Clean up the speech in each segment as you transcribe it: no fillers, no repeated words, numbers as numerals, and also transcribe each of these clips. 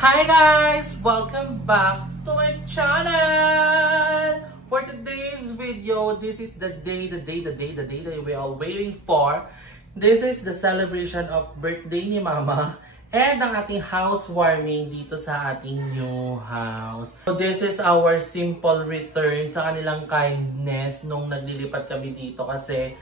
Hi guys! Welcome back to my channel! For today's video, this is the day that we are waiting for. This is the celebration of birthday ni Mama and ang ating housewarming dito sa ating new house. So this is our simple return sa kanilang kindness nung naglilipat kami dito kasi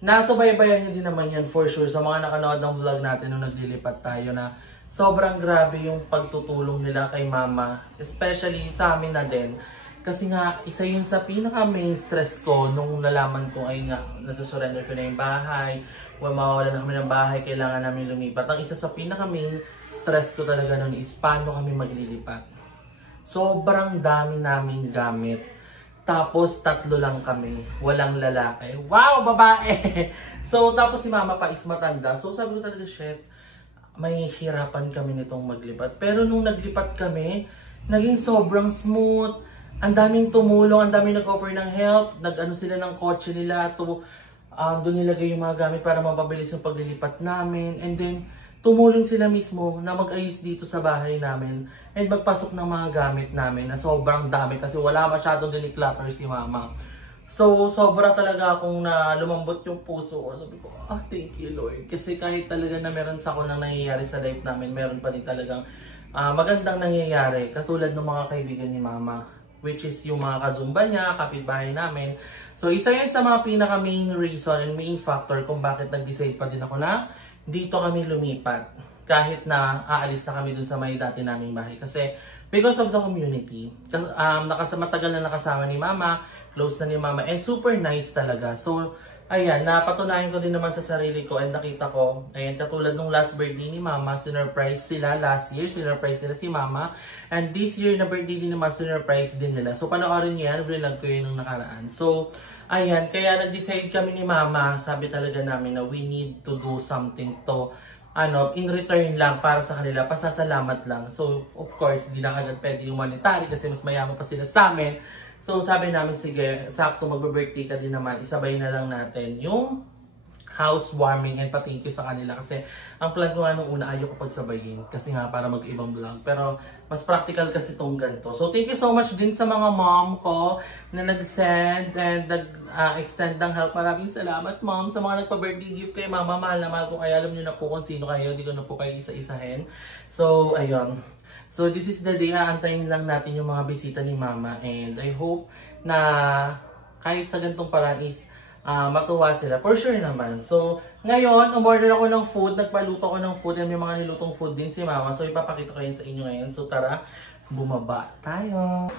nasubaybayan nyo din naman yan for sure sa mga nakanood ng vlog natin nung naglilipat tayo na sobrang grabe yung pagtutulong nila kay Mama. Especially sa amin na din. Kasi nga, isa yun sa pinaka-main stress ko nung nalaman ko ay nga, nasusurrender ko na yung bahay. Mawawala na kami ng bahay, kailangan namin lumipat. Ang isa sa pinaka-main stress ko talaga nun is paano kami maglilipat. Sobrang dami naming gamit. Tapos, 3 lang kami. Walang lalaki. Wow, babae! So, tapos si Mama pa is matanda. So, sabi ko talaga, shit, may hirapan kami nitong maglipat. Pero nung naglipat kami, naging sobrang smooth. Ang daming tumulong, ang daming nag-offer ng help. Nag-ano sila ng kotse nila. Doon nilagay yung mga gamit para mapabilis yung paglilipat namin. And then, tumulong sila mismo na mag-ayos dito sa bahay namin. And magpasok ng mga gamit namin na sobrang dami. Kasi wala masyadong declutter si Mama. So, sobra talaga akong na lumambot yung puso ko. Sabi ko, thank you Lord. Kasi kahit talaga na meron sa ako nang nangyayari sa life namin, meron pa rin talagang magandang nangyayari. Katulad ng mga kaibigan ni Mama. Which is yung mga kazumba niya, kapitbahay namin. So, isa yun sa mga pinaka-main reason and main factor kung bakit nag-decide pa din ako na dito kami lumipat. Kahit na aalis na kami dun sa may dati naming bahay. Kasi, because of the community. Matagal na nakasama ni Mama. Close na ni Mama and super nice talaga. So, ayan, napatunayan ko din naman sa sarili ko and nakita ko, ayan, katulad nung last birthday ni Mama, sinurprise sila last year, sinurprise nila si Mama. And this year na birthday din naman, sinurprise din nila. So, panoorin niyo yan, vlog ko yun nung nakaraan. So, ayan, kaya nag-decide kami ni Mama, sabi talaga namin na we need to do something to, in return lang para sa kanila, pasasalamat lang. So, of course, di na agad pwede yung monetary kasi mas mayaman pa sila sa amin. So, sabi namin, sige, sakto magbe-birthday ka din naman, isabay na lang natin yung housewarming and pa-thank you sa kanila. Kasi, ang plan ko nga nung una, ayoko pagsabayin. Kasi nga, para mag-ibang vlog. Pero, mas practical kasi itong ganito. So, thank you so much din sa mga mom ko na nag-send and nag-extend ng help. Maraming salamat, mom, sa mga nagpa-birthday gift kay Mama. Mahal na mahal ko. Kaya alam nyo na po kung sino kayo. Hindi ko na po kayo isa-isahin. So, ayun. So, this is the day, aantayin lang natin yung mga bisita ni Mama and I hope na kahit sa ganitong paraan is matuwa sila. For sure naman. So, ngayon, umorder ako ng food, nagpaluto ako ng food and may mga nilutong food din si Mama. So, ipapakita ko yun sa inyo ngayon. So, tara, bumaba tayo.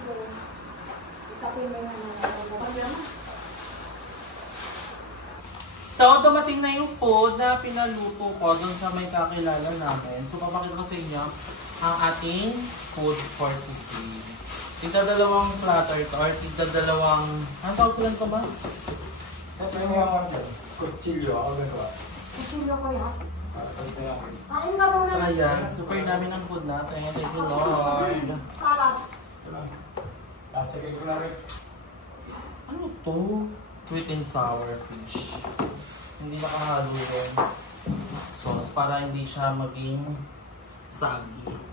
So, dumating na yung food na pinaluto ko doon sa may kakilala namin. So, papakita ko sa inyo ang ating food for today. Tigda-dalawang platter to or tigda-dalawang... Ano tawag sila ito ba? Kutsilyo. Kutsilyo ko yan? So ayan, super dami ng food natin. Thank you Lord. Ano to? Sweet and sour fish. Hindi nakahalo yung sauce para hindi siya maging sagi.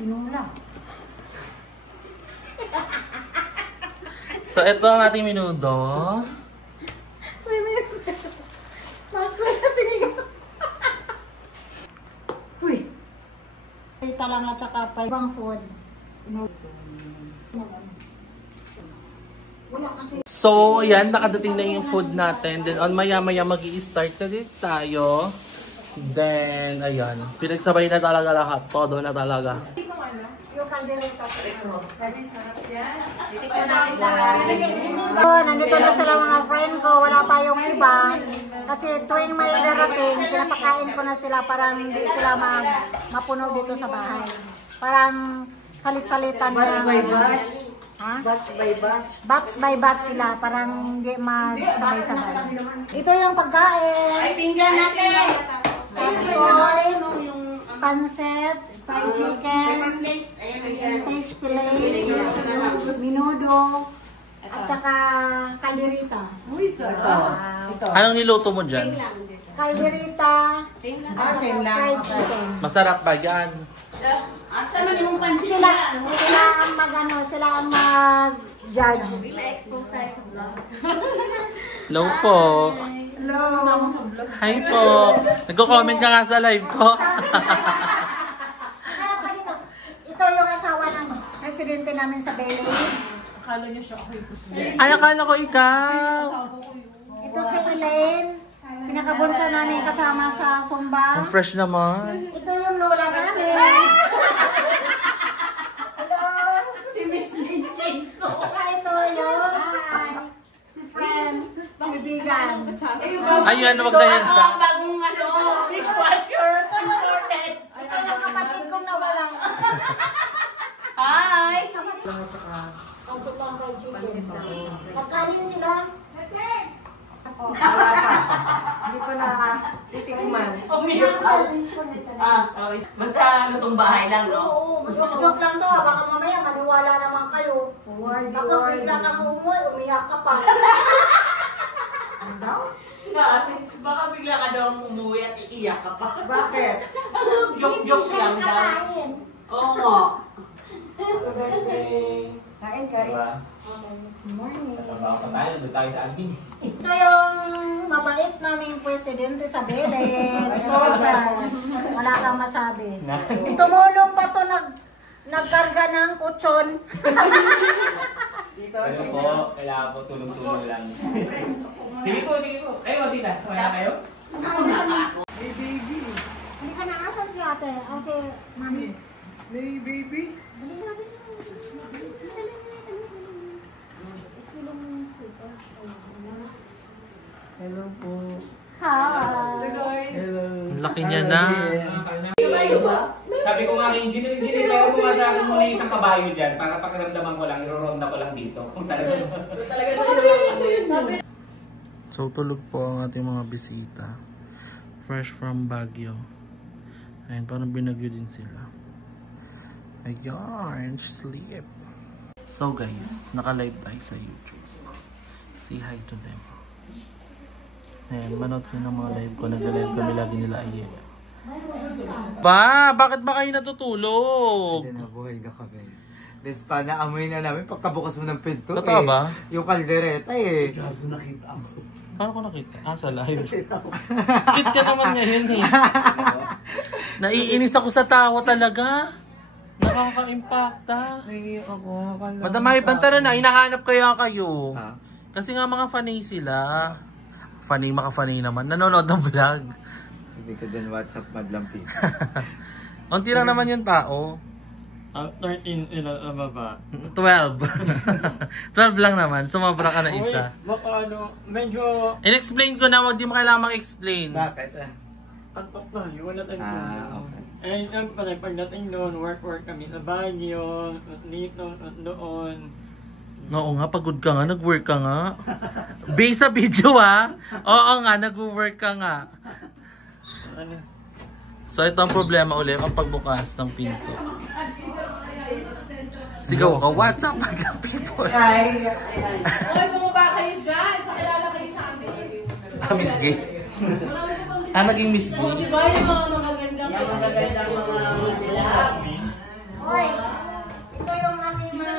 Pinula. So, ito ang ating minudo. Uy! Pita lang at saka pa ibang food. Wala kasi. So, ayan, nakadating na yung food natin. Then, on maya-maya mag-i-start na din tayo. Then, ayan, pinagsabay na talaga lahat. Todo na talaga. Yung kaldereta sa ito. Pwede sarap yan. Titikman natin lahat. Nandito na sila mga friend ko. Wala pa yung iba. Kasi tuwing may darating, pinapakain ko na sila. Parang hindi sila mapuno dito sa bahay. Parang salit-salitan. Batch by batch. Ha? Batch by batch. Batch by batch sila. Parang hindi masabay-sabay. Ito yung pagkain. Ay, pinggan natin! Pansit, fried chicken, fish fillet, minudo, at saka kalderita. Anong niluto mo dyan? Kalderita, Same lang. fried chicken. Masarap ba yan? Asa man imong pansin Sila ang mag-ano, sila ang mag-judge. Na-expose tayo sa vlog. Hello po. Hello. Hi po. Nagko-comment ka nga sa live ko. Ito yung asawa ng presidente namin sa village. Ay, akala ko ikaw. Ito si Elaine. Pinakabunso namin kasama sa Zumba. Ang fresh naman. Ito yung lola namin. Hello. si Miss Minchin ko. Saka ito yung friend, kaibigan. Ayun, wag na yan siya. Bagong dishwasher imported. Ito yung kapatid kong nawala. Hi. Pancit lang fried chicken. Pagkanin sila. Hindi pa titikman. Sorry. Basta lutong bahay lang, no? Oo, joke lang to. Baka mamaya maniwala naman kayo. Tapos bigla kang umuwi, umiyak ka pa. Ano daw? Si ate, baka bigla ka daw umuwi at iiyak ka pa. Bakit? Joke lang daw. Kakain. Oo. Kain. Good morning. Doon tayo sa admin. Ito yung mabait naming presidente sa village. Sobra. Wala kang masabi. Tumulong pa to nagkarga ng kutsyon. Dito, Pero po, kailangan po tulong-tulong lang. Sige po. Kayo, tita. Kaya kayo? Hey, baby. Hindi ka naasan si ate. Ate, mami. Hey, baby. Dali natin. Hello po. Hi. Hello. Ang laki niya na. Sabi ko nga kay engineer, laro mo nga sa akin muna isang kabayo dyan para pakiramdaman ko lang, iroronda ko lang dito. Kung talaga So, tulog po ang ating mga bisita. Fresh from Baguio. Ayun, parang binagyo din sila. Ayan, sleep. So guys, naka-live tayo sa YouTube. Say hi to them. Ayan, manood ko ng mga live ko. Nag-live kami lagi nila ayan. Bakit ba kayo natutulog? Hindi na, buhay na kami. Des pa, naamoy na namin pagkabukas mo ng pinto. Totoo ba? Yung kaldereta eh. Paano ko nakita? Sa live. Cute ka naman ngayon eh. Naiinis ako sa tawa talaga. Nakaka-impacta. Ay, ako. Madamay, bantara na. Hinahanap kaya kayo. Ha? Kasi nga mga fanay sila. Fanay, maka-fanay naman. Nanonood ng vlog. Sabi ko dyan, WhatsApp madlamping. Unti lang naman yung tao. 13 ilang baba. 12. 12 lang naman. Sumabra ka na isa. Baka medyo In-explain ko na, wag di mo kailangan mag-explain. Bakit? antok tayo, wala tayong Okay. Eh, pala pagdating doon, work kami sa Baguio, dito, doon. Oo nga, pagod ka nga, nag-work ka nga. Based sa video Oo nga, nag-work ka nga. Ano? So ito ang problema ulit, ang pagbukas ng pinto. Sigaw ka, what's up mga people? Ay, Hoy, bumaba kayo dyan. Pakilala kayo sa amin. Miss Gay. Naging Miss Gay. Di ba yung mga magagandang mga nila? Hoy, ito yung aming mga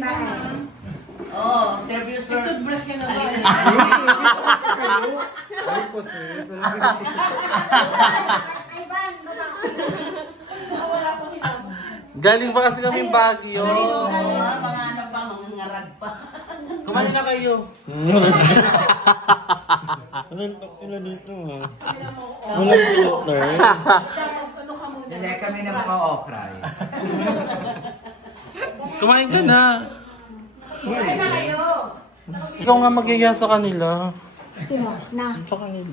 bahay. Oh, serve you, sir. Toothbrush ka na ba? Ay po sis. Ay, Van, baba. Wala pang hinabo. Galing pa kasi kami Baguio. Mga ano pa, mga ngarag pa. Kumain na kayo. Ano dito ha? Walang filter. Ano ka muna? Hindi kami ng mga okra eh. Kumain ka na. Kain na kayo. Ikaw nga magyaya sa kanila. Sino? Na. Sa kanila.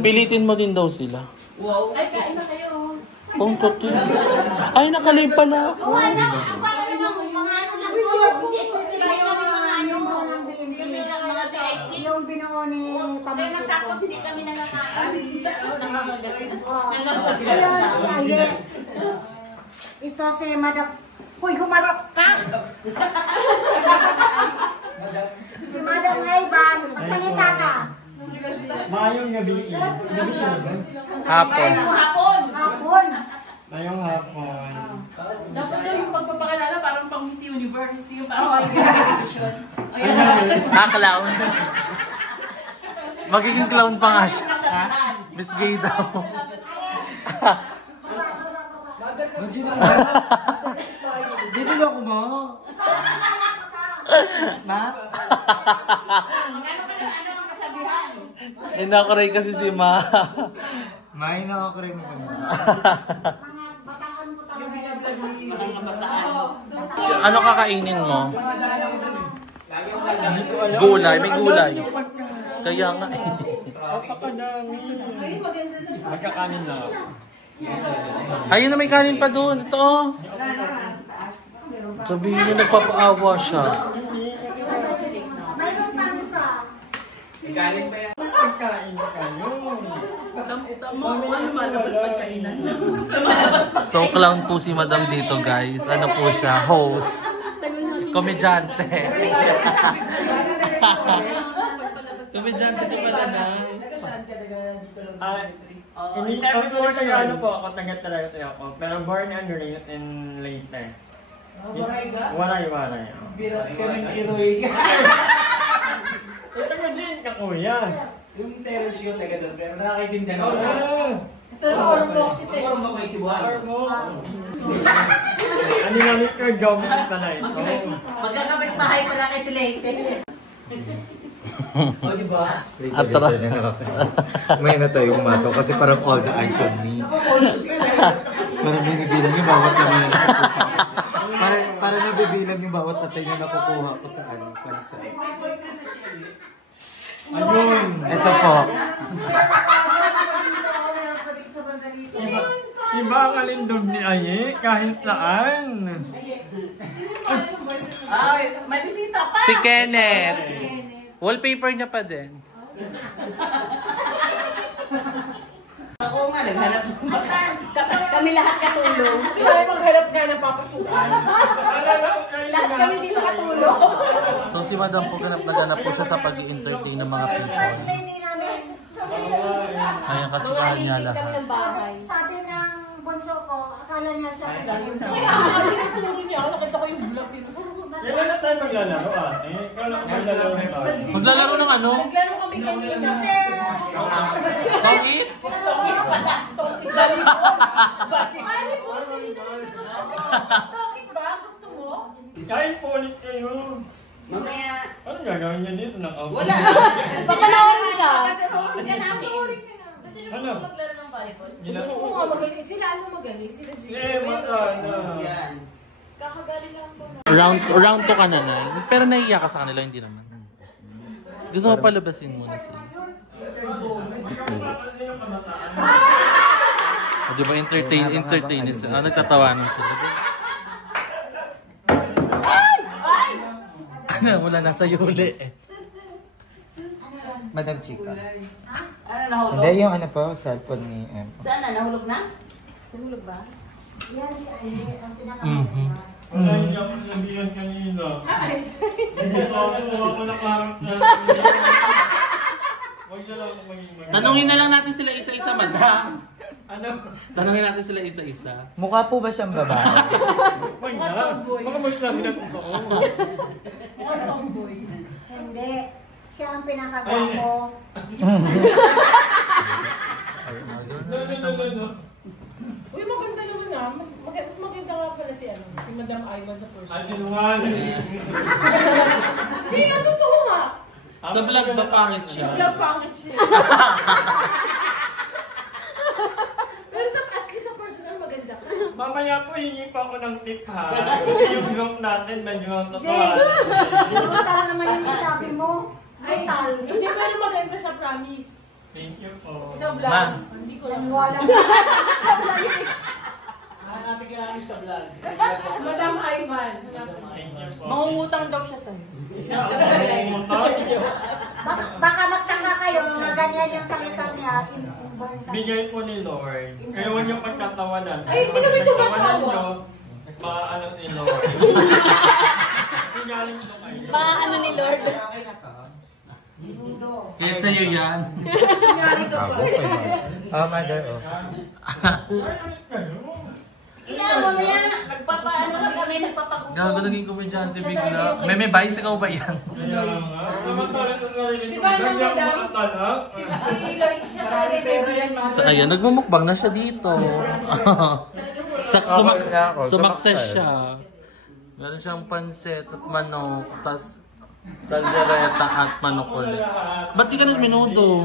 Pilitin mo din daw sila. Wow. Ay, kain na kayo. Pungkot yun. Ay, nakalive pala ako. Ang pala namang mga ano lang to. Hindi ko sila yung mga ano. Kami lang mga VIP. Yung binuo ni Kaya pamangkin natakot, ko. hindi kami nakakain. Ayun, si Ayet. Ito si Madam. Hoy, humarap ka! Si Madam Ivan, magsalita ka. Mayong gabi. Hapon. Hapon. Hapon. Ngayong hapon. Dapat daw yung pagpapakilala parang pang Miss Universe. Yung parang competition. Clown. Magiging clown pa nga siya. Miss Gay daw. Sino ako mo? Ma? Ano ang kasabihan? Inakuray kasi si Ma. Ma, inakakuray mo kami. Bataan po talaga yan. Ano kakainin mo? Gulay, may gulay. Kaya nga eh. Napakadami. Magkakanin na. Ayun na, may kanin pa doon. Ito oh. Sabihin niyo nagpapaawa siya. Mayroon pa rin sa... Galing pa yan. Pagkain kayo. So clown po si Madam dito guys. Ano po siya? Host. Komedyante. Komedyante po pala na. Interview kayo ano po ako, taga-Tagaytay ako. Pero born and raised in Leyte. Waray-waray. Ito nga din ka kuya. Yung terrace yun, taga doon. Pero nakakaitindihan ako. Pero orong si Teo. Orong mo kay Cebuano. Ano nga ni Kurt Gomez pala ito? Magkakapit bahay pala kay si Leyte. O, diba? Atra. May na tayong mato kasi parang all the eyes on me. Parang binibilang yung bawat naman na nakukuha. Parang nabibilang yung bawat atay na nakukuha ko sa pansa. Ayun. Ito po. Iba ang alindog ni Aye kahit saan. Ay, may bisita pa. Si Kenneth. Wallpaper niya pa din. Ako nga, naghanap ng makan. Kami lahat katulong. Kasi wala maghanap nga ng papasukan. Lahat kami dito katulong. So si Madam po ganap na ganap po siya sa pag-i-entertain ng mga people. Hindi namin. Ayan, katsikahan niya Kami lahat. ng bahay. Sabi ng bunso ko, akala niya siya. Tinuturo niya ako, nakita ko yung vlog dito. Kailan na tayo maglalaro ate? Kala ko maglalaro na tayo. Maglalaro ng ano? Naglaro kami kanina. Don't eat? Bakit ba? Gusto mo? Kain po ulit kayo. Mamaya. Ano gagawin niya dito? Naka-out. Wala. Papanoorin ka. Panoorin ka namin. Gusto niyo Ano? po maglaro ng volleyball? Oo nga, magaling. Sila ano magaling? Sila Mata na. Yan. Kakagaling lang po. Round 2 ka na na. Pero naiiyak ka sa kanila, hindi naman. Gusto mo palabasin muna sila. O diba entertain sila. Nagtatawanan sila. Ano, wala nasa yuli eh. Madam Chica. Ano, nahulog? Hindi, yung ano po, cellphone ni M. Saan na? Nahulog na? Nahulog ba? Yan si Aye, ang Mhm. Wala hindi ako sinabihan kanina. Hindi pa ako nakaharap na. Huwag na lang ako maging Tanungin na lang natin sila isa-isa, Madam. Ano? Tanungin natin sila isa-isa. Mukha po ba siyang babae? Huwag na. Baka magsabi na totoo. Hindi. Siya ang pinakagwapo. No. Uy, maganda naman ah. Mas maganda nga pala si Madam Ivan sa first. Ay, sinungaling. Hindi nga, totoo nga. Sa vlog ba pangit siya? Vlog pangit siya. Pero at least sa personal maganda ka. Mamaya po, hingi pa ako ng tip ha. Yung vlog natin, medyo totoo. Tama naman yung sinabi mo. Brutal. Hindi, pero maganda siya, promise. Thank you po. Sa vlog. Ma. Hindi ko lang. Wala. Hanapin ka namin sa vlog. Madam Ivan. Thank you po. Mangungutang daw siya sa'yo. Baka magtaka kayo, mga ganyan yung salita niya. Inborn ka. Bigay po ni Lord. Kaya huwag niyong pagkatawanan. Ay, hindi kami tumatawa. nyo, maaano ni Lord. Galing to kayo. Paano ni Lord? Kaya sa'yo yan. Nangyari to pa. Oh, mother, oh. Gago naging komedyante bigla. May bicycle ba yan? Kaya nga. Naman talaga narinig ko. Diba alam Ganyan mo, mo katala. Si Lloyd siya talaga. So ayan, nagmumukbang na siya dito. Sumakses siya. Meron siyang pansit at manok, tas kaldereta at manok ulit. Ba't di ka nagminuto?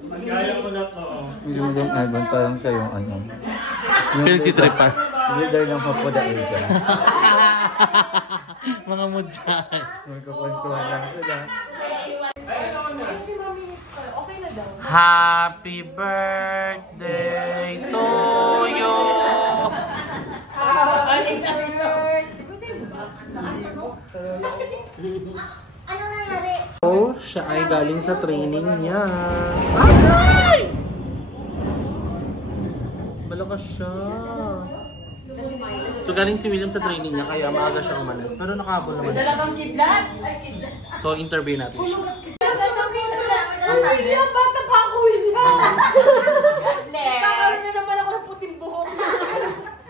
Gaya ko na to. Yung Ivan, parang kayong ano. Guilty trip pa. Leader ng papudain ka. Mga mudyan. Magkakwentuhan lang sila. Happy birthday to you! Ano nangyari? Oh, siya ay galing sa training niya. Ay! Malakas siya. So galing si William sa training niya kaya maaga siya umalis. Pero nakahabol naman siya. Dalawang kidlat. So interview natin siya. Bata pa ako, William. Kakaroon na naman ako ng puting buhok.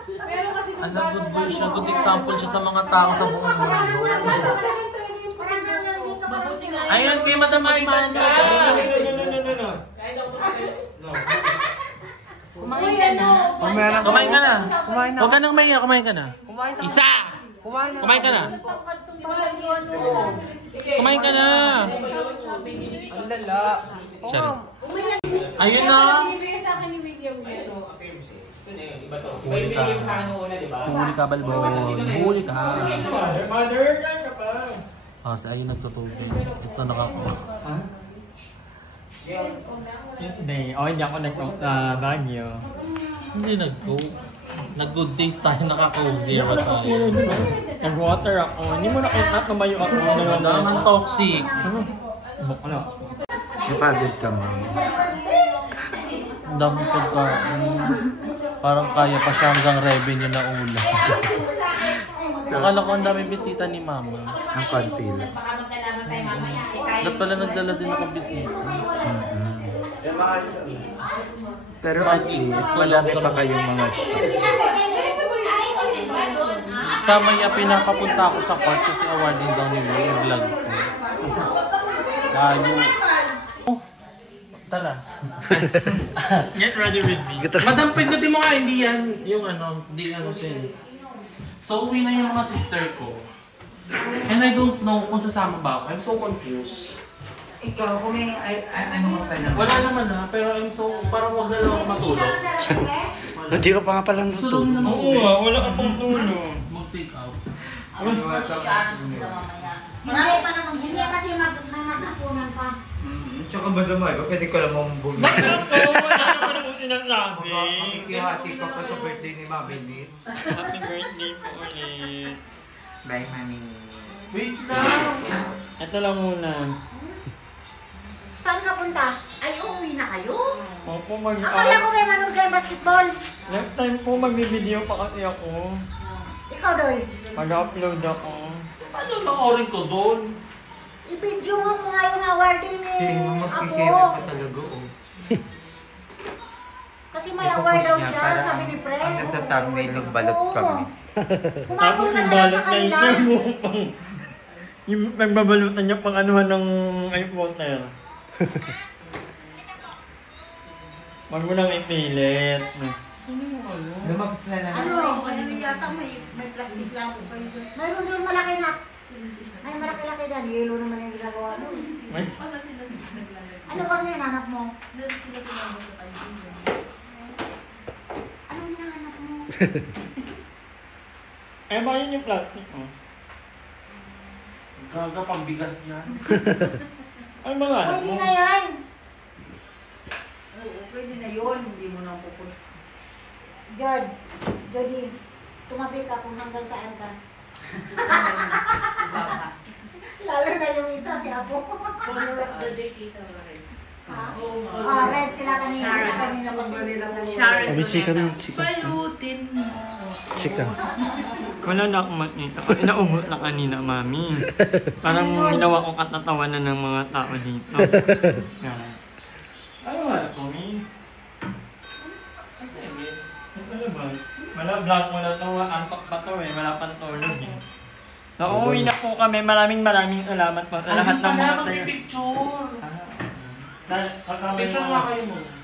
Pero kasi Ano, good boy siya. Good example siya sa mga tao sa buong mundo. Parang nangyari dito ka lang. Ayan kay Madam Ivan. No. Kumain ka na. Huwag ka nang maiya. Kumain ka na. Isa! Kumain ka na. Kumain ka na. Ang lala. Charot. Ayun na. Ibigay sa akin ni William yan. Iba to. May binigay mo sa akin noong una, di ba? Huli ka, balboy. Huli ka. Mother, kain ka pa. Oh, si Ayun nagtutubig. Ito nakakuha. Hindi. Oh, hindi ako nag-bagyo. Hindi nag-go. Nag-good days tayo, naka-cozy ba tayo? Nag-water ako. Hindi mo nakita tumayo ako. Ang naman toxic. Bukla. Napagod ka mo. Ang dami pagkain. Parang kaya pa siya hanggang revenue na ulam. Akala ko ang dami bisita ni Mama. Ang konti lang. Dapat pala nagdala din ako bisita. Pero at least, wala pa kayong mga staff. Kamaya pinapapunta ako sa court kasi awarding daw ni Will yung vlog ko. Layo. Oh, tala. Get ready with me. Madam, pindutin mo nga, hindi yan. Yung ano, hindi ano siya. So, uwi na yung mga sister ko. And I don't know kung sasama ba ako. I'm so confused. Ikaw, kung may ano ka pa Wala naman na, pero I'm so, parang wag na lang ako matulog. Hindi ka pa nga pala Gusto lang naman Oo nga, wala ka pang tulong. mag-take out. Marami pa naman. Hindi kasi maghapunan pa. Tsaka ba naman, pwede ka lang mong bumili. Oo, wala naman ako sinasabi. Makikihati ka pa sa birthday ni Mami Lit. Happy birthday po ulit. Bye, Mami. Wait lang! Ito lang muna. Saan ka punta? Ay, uwi na kayo? Opo, Akala ko may manood kayo basketball. next time po magbibideo pa kasi ako. Ikaw, Doy. Mag-upload ako. Ano na orin ko doon? I-video mo nga yung awarding ni Sige mo Apo. magkikira pa talaga, oh. Kasi may award daw niya, siya, parang sabi ni Pre. ang nasa thumbnail, nagbalot kami. Kumapon Tapos ka yung na lang balot sa na kanila. yun mo pang... Yung nagbabalutan niya pang anuhan ng iPhoner. Wag mo nang ipilit. Lumabas na lang. Ano yata may plastic lang po kayo doon. Mayroon doon malaki na. Ay, malaki-laki dyan. Yelo naman yung ginagawa mo. Ano bang hinahanap mo? Anong hinahanap mo? Eh, baka yun yung plastic, oh. Gaga, pambigas yan. Ay, mga anak Pwede mo. na yan. Oo, pwede na yun. Hindi mo na pupunta. Jody, tumabi ka kung hanggang saan ka. Lalo na yung isa, si Apo. Honor of the day, kita mo rin. Red sila kanina. Kanina pag-gali lang ako. Sharon. Sabi, chika na, chika. Palutin mo. Chika. Wala na akong makita. Inaumot na kanina, mami. Parang ginawa ko katatawanan ng mga tao dito. Yan. Ano nga, mami? Ano ba? Wala, vlog mo na to. Antok pa to eh. Wala pang tulog eh. Nauuwi na po kami. Maraming salamat po sa lahat ng mga tayo. Magpipicture. Picture Picture nga kayo mo.